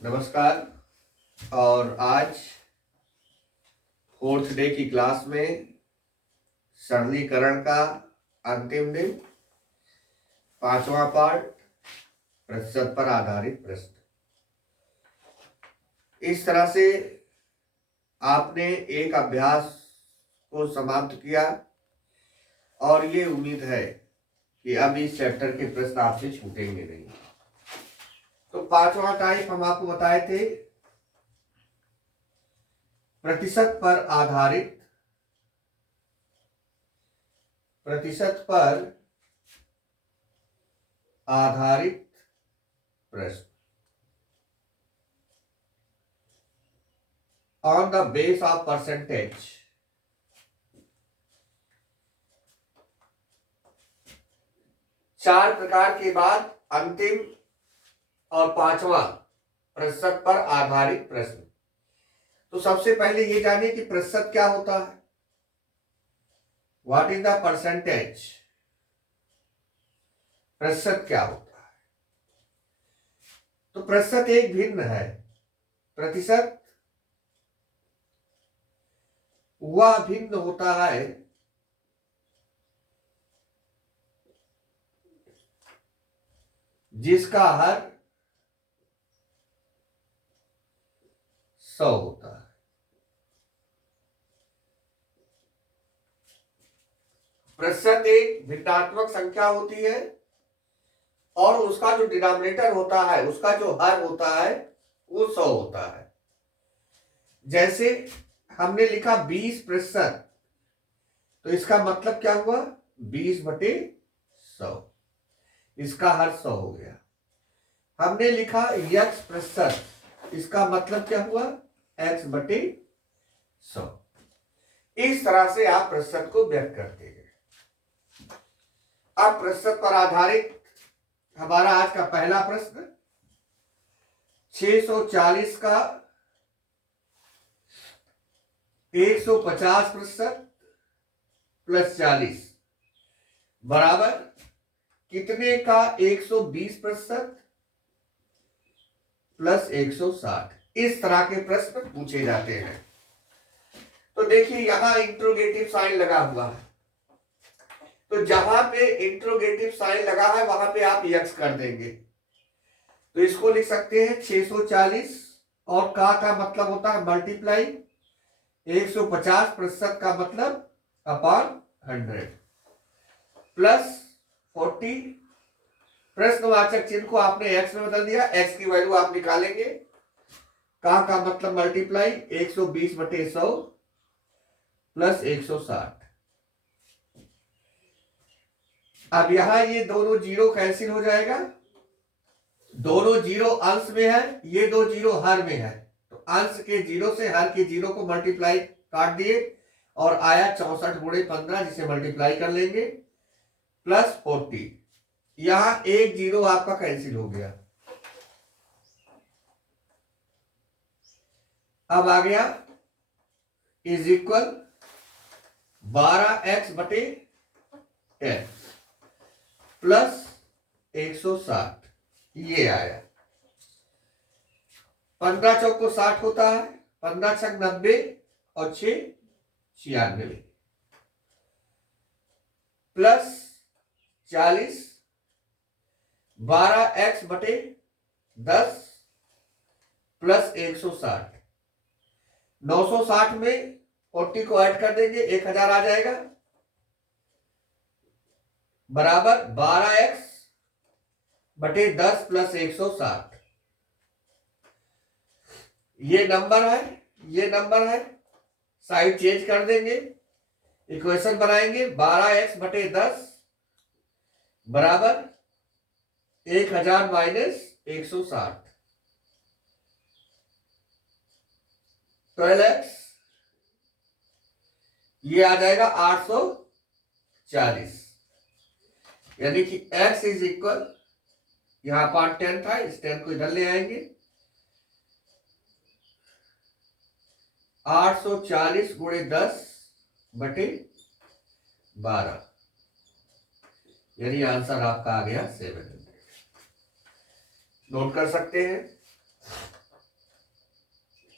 नमस्कार। और आज फोर्थ डे की क्लास में सरलीकरण का अंतिम दिन, पांचवा पार्ट, प्रतिशत पर आधारित प्रश्न। इस तरह से आपने एक अभ्यास को समाप्त किया और ये उम्मीद है कि अब इस चैप्टर के प्रश्न आपसे छूटेंगे नहीं। तो पांचवा टाइप हम आपको बताए थे प्रतिशत पर आधारित प्रश्न, on the base of percentage. चार प्रकार के बाद अंतिम और पांचवा प्रतिशत पर आधारित प्रश्न। तो सबसे पहले ये जानिए कि प्रतिशत क्या होता है। What is the percentage? प्रतिशत क्या होता है? तो प्रतिशत एक भिन्न है। प्रतिशत वह भिन्न होता है जिसका हर 100 होता है। प्रतिशत एक भिन्नात्मक संख्या होती है और उसका जो डिनोमिनेटर होता है, उसका जो हर होता है वो 100 होता है। जैसे हमने लिखा 20%, तो इसका मतलब क्या हुआ? 20/100, इसका हर 100 हो गया। हमने लिखा x%, इसका मतलब क्या हुआ? x/100। इस तरह से आप प्रतिशत को व्यक्त करते हैं। अब प्रतिशत पर आधारित हमारा आज का पहला प्रश्न, 640 का 150% प्लस 40 बराबर कितने का 120% प्लस 160? इस तरह के प्रश्न पूछे जाते हैं। तो देखिए यहां इंट्रोगेटिव साइन लगा हुआ है, तो जहां पे इंट्रोगेटिव साइन लगा है वहां पे आप यक्स कर देंगे। तो इसको लिख सकते हैं 640 और का मतलब होता है मल्टीप्लाई, 150% का मतलब अपॉन 100 प्लस 40, प्रश्नवाचक चिन्ह को आपने एक्स में बदल दिया, एक्स की वैल्यू आप निकालेंगे। का मतलब मल्टीप्लाई 120/100 प्लस 160। अब यहां ये दोनों जीरो कैंसिल हो जाएगा, दोनों जीरो अंश में है, ये दो जीरो हर में है, तो अंश के जीरो से हर के जीरो को मल्टीप्लाई काट दिए और आया 64/15, जिसे मल्टीप्लाई कर लेंगे प्लस 40। यहां एक जीरो आपका कैंसिल हो गया। अब आ गया इज इक्वल 12x/10 प्लस 160, ये आया। 15 चौक को 60 होता है, 15 छक 90 और 6 96 प्लस 40, 12x/10 प्लस 160। 960 में 40 को ऐड कर देंगे, 1000 आ जाएगा बराबर 12x/10 प्लस 160। ये नंबर है, ये नंबर है, साइड चेंज कर देंगे, इक्वेशन बनाएंगे 12x/10 बराबर 1000 माइनस 160, 12x, ये आ जाएगा 840, यानी कि x इज इक्वल, यहां पर 10 था, इस 10 को इधर ले आएंगे, 840 गुणे 10/12, यानी आंसर आपका आ गया 700। नोट कर सकते हैं।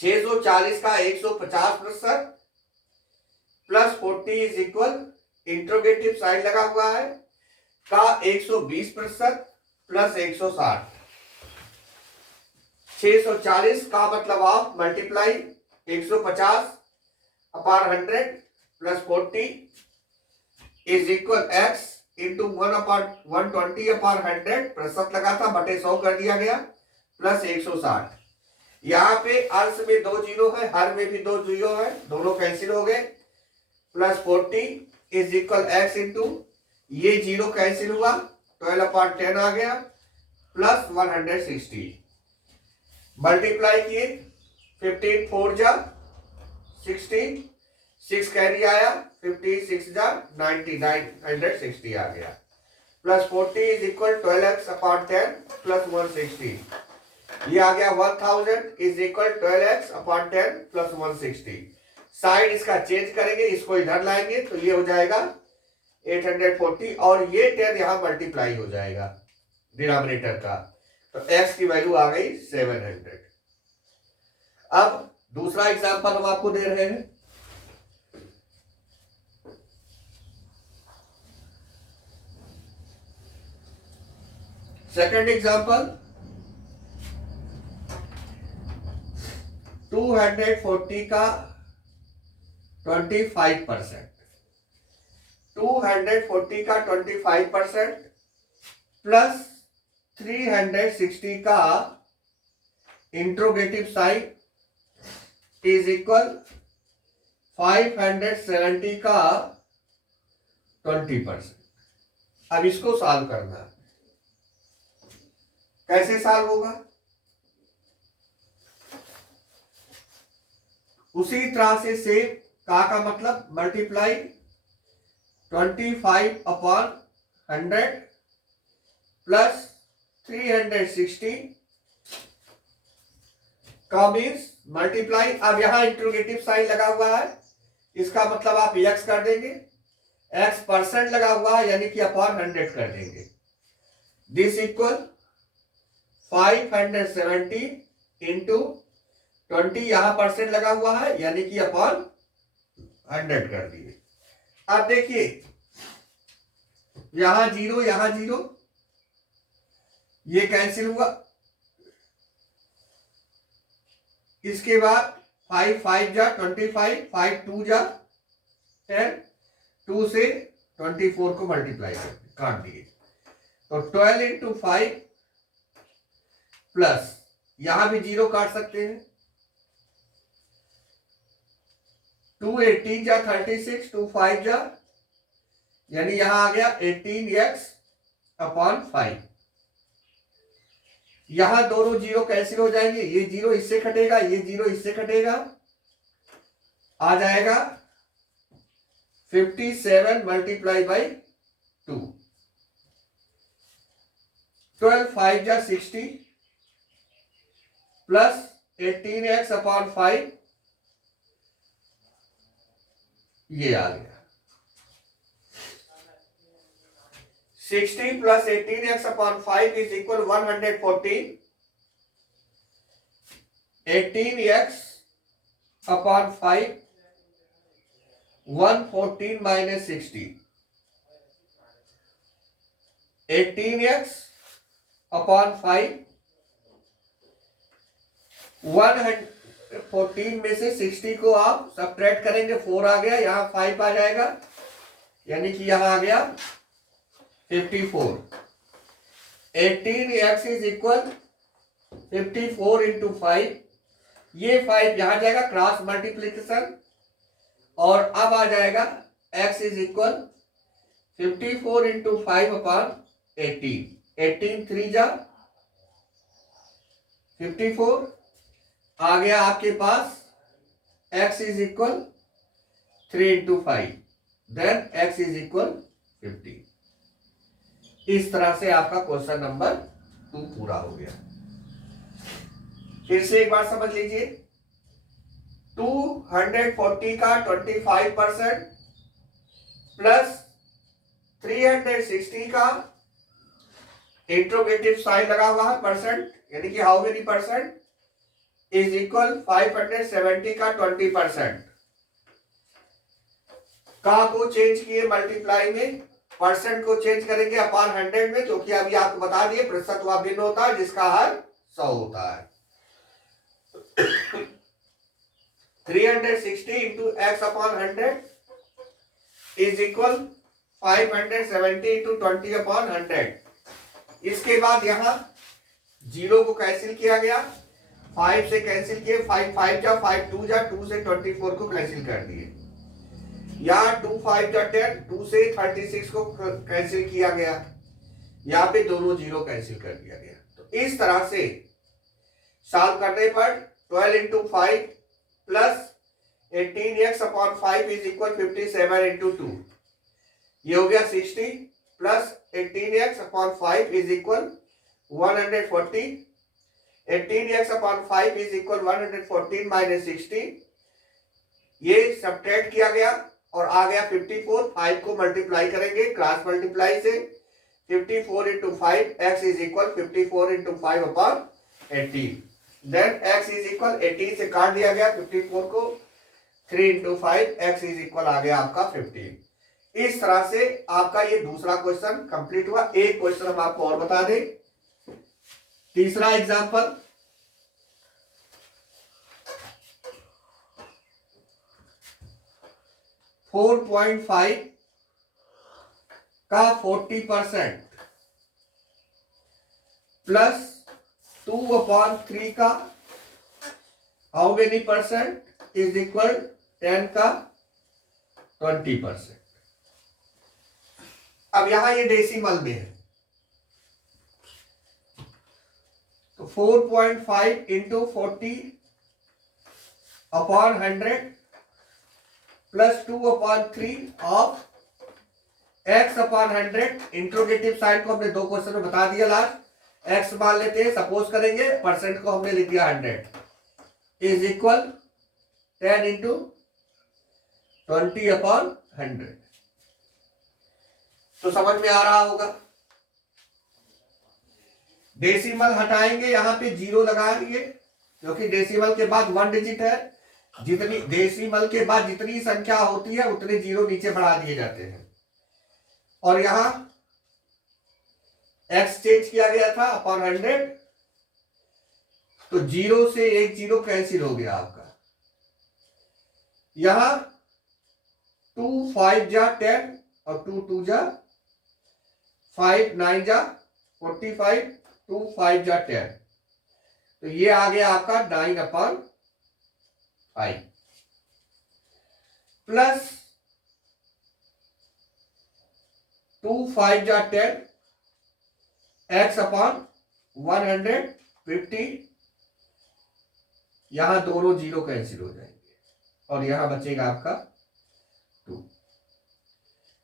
640 का 150% plus 40 is equal, interrogative sign लगा हुआ है, का 120% प्लस 160। 640 का मतलब आप मल्टीप्लाई 150 अपार 100 plus 40 is equal x into 1 अपार 120 अपार 100, प्रतिशत लगा था, बटे 100 कर दिया गया, प्लस 160। यहाँ पे अंश में 2 जीरो है, हर में भी 2 जीरो है, दोनों कैंसिल हो गए, plus 40 is equal x into, ये जीरो कैंसिल हुआ, 12 अपार 10 आ गया, प्लस 160। मल्टीप्लाई किए, 15 4 जा 16, 6 कैरी आया, 50 6 जा 90, 960 आ गया, plus 40 is equal 12x upon 10 plus 160, ये आ गया 1000 is equal 12x upon 10 plus 160। Side इसका चेंज करेंगे, इसको इधर लाएंगे तो ये हो जाएगा 840 और ये 10 यहां मल्टीप्लाई हो जाएगा डिनोमिनेटर का, तो x की वैल्यू आ गई 700। अब दूसरा एग्जांपल हम आपको दे रहे हैं। सेकंड एग्जांपल, 240 का 25%, 240 का 25% प्लस 360 का इंट्रोगेटिव साइन इज इक्वल 570 का 20%। अब इसको सॉल्व करना है, कैसे सॉल्व होगा? उसी तरह से सेम, का मतलब मल्टीप्लाई 25 अपॉन 100 प्लस 360 का मीन्स मल्टीप्लाई, अब यहां इंट्रोगेटिव साइन लगा हुआ है, इसका मतलब आप x कर देंगे, x परसेंट लगा हुआ है यानी कि अपॉन 100 कर देंगे, दिस इक्वल 570 इंटू 20, यहां परसेंट लगा हुआ है यानी कि अपॉन 100 कर दिए। अब देखिए यहां जीरो, यहां जीरो, ये कैंसिल हुआ, इसके बाद 5 5 जा 25, 5 2 जा 10, 2 से 24 को मल्टीप्लाई काट दिए, तो 12 इंटू 5 प्लस, यहां भी जीरो काट सकते हैं, 2 18 जा 36, 2 5 जा, यानी यहां आ गया 18x अपॉन 5। यहां दोनों जीरो कैंसिल हो जाएंगे, ये जीरो इससे कटेगा, ये जीरो इससे कटेगा, आ जाएगा 57 मल्टीप्लाई बाई 2, 12 5 जा 60 प्लस 18x अपॉन 5, ये आ गया 60 plus 18x upon 5 is equal 114, 18x upon 5 114 minus 60, 18x upon 5 114 में से 60 को आप सब्ट्रैक्ट करेंगे, 4 आ गया, यहां 5 आ जाएगा, यानी कि यहां आ गया 54। 18x इज इक्वल 54 इंटू 5, ये 5 यहां जाएगा, क्रॉस मल्टीप्लीकेशन, और अब आ जाएगा x is equal 54 into 5 upon 18, 18 3 जा 54, आ गया आपके पास x is equal 3 into 5, then x is equal 50। इस तरह से आपका क्वेश्चन नंबर 2 पूरा हो गया। फिर से एक बार समझ लीजिए, 240 का 25% प्लस 360 का इंट्रोगेटिव साइन लगा हुआ है परसेंट, यानी कि how many percent, is equal 570 का 20%। का को चेंज किए मल्टीप्लाई में, परसेंट को चेंज करेंगे अपॉन 100 में, क्योंकि अभी आपको बता दिए प्रतिशत वह भिन्न होता है जिसका हर 100 होता है। 360 into x upon 100 is equal 570 into 20 upon 100। इसके बाद यहां जीरो को कैंसिल किया गया, 5 से कैंसिल किए, 5 5 जा 5 2 जा 2 से 24 को कैंसिल कर दिए। यहाँ 2 5 जा 10, 2 से 36 को कैंसिल किया गया, यहाँ पे दोनों जीरो कैंसिल कर दिया गया। तो इस तरह से सॉल्व करने पर 12 into 5 plus 18x upon 5 is equal 57 into 2, ये हो गया 60 plus 18x upon 5 is equal 140, 18x upon 5 is equal 114 minus 60, ये सब्ट्रैक्ट किया गया और आ गया 54। 5 को मल्टीप्लाई करेंगे क्रॉस मल्टीप्लाई से, 54 into 5 x is equal 54 into 5 upon 18, then x is equal 18 से काट दिया गया 54 को, 3 इंटू 5 x इज इक्वल आ गया आपका 15। इस तरह से आपका ये दूसरा क्वेश्चन कंप्लीट हुआ। एक क्वेश्चन हम आपको और बता दें, तीसरा एग्जांपल, $4.5 का 40% प्लस 2/3 का how many percent is equal 10 का 20%। अब यहां ये डेसिमल में है, तो 4.5 into 40 upon 100 plus 2/3 of x upon 100। Interrogative side को हमने 2 क्वेश्चन में बता दिया, लास्ट x मान लेते हैं, सपोज करेंगे, परसेंट को हमने लिख दिया 100 इज इक्वल 10 इंटू 20 अपॉन 100। तो समझ में आ रहा होगा। डेसिमल हटाएंगे, यहां पे जीरो लगाएंगे क्योंकि डेसिमल के बाद 1 डिजिट है, जितनी डेसिमल के बाद जितनी संख्या होती है उतने जीरो नीचे बढ़ा दिए जाते हैं। और यहां x चेंज किया गया था अपॉन 100, तो जीरो से एक जीरो कैंसिल हो गया आपका। यहां 2 5 जा 10 और 2 2 जा 5 9 जा 45, 2 5 जा 10, तो ये आ गया आपका 9/5 प्लस 2 5 जा 10 x अपॉन 150, यहां दोनों जीरो कैंसिल हो जाएंगे और यहां बचेगा आपका 2।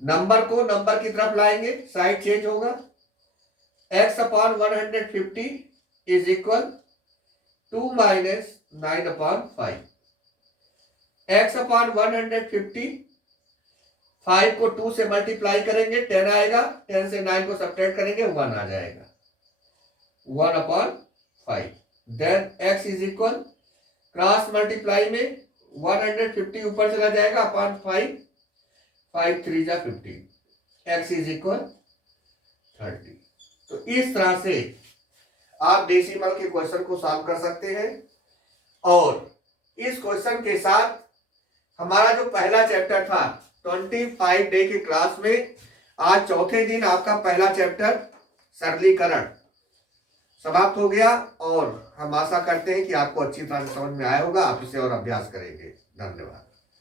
नंबर को नंबर की तरफ लाएंगे, साइड चेंज होगा, x upon 150 is equal 2 minus 9/5। x upon 150, 5 को 2 से मल्टीप्लाई करेंगे 10 आएगा, 10 से 9 को सब्ट्रैक्ट करेंगे 1 आ जाएगा, 1/5। Then x is equal cross multiply में 150 ऊपर चला जाएगा अपॉन 5, 5 3 जा 15, x इज इक्वल 30। तो इस तरह से आप डेसिमल के क्वेश्चन को सॉल्व कर सकते हैं। और इस क्वेश्चन के साथ हमारा जो पहला चैप्टर था 25 डे के क्लास में, आज चौथे दिन आपका पहला चैप्टर सरलीकरण समाप्त हो गया। और हम आशा करते हैं कि आपको अच्छी तरह से समझ में आया होगा, आप इसे और अभ्यास करेंगे। धन्यवाद।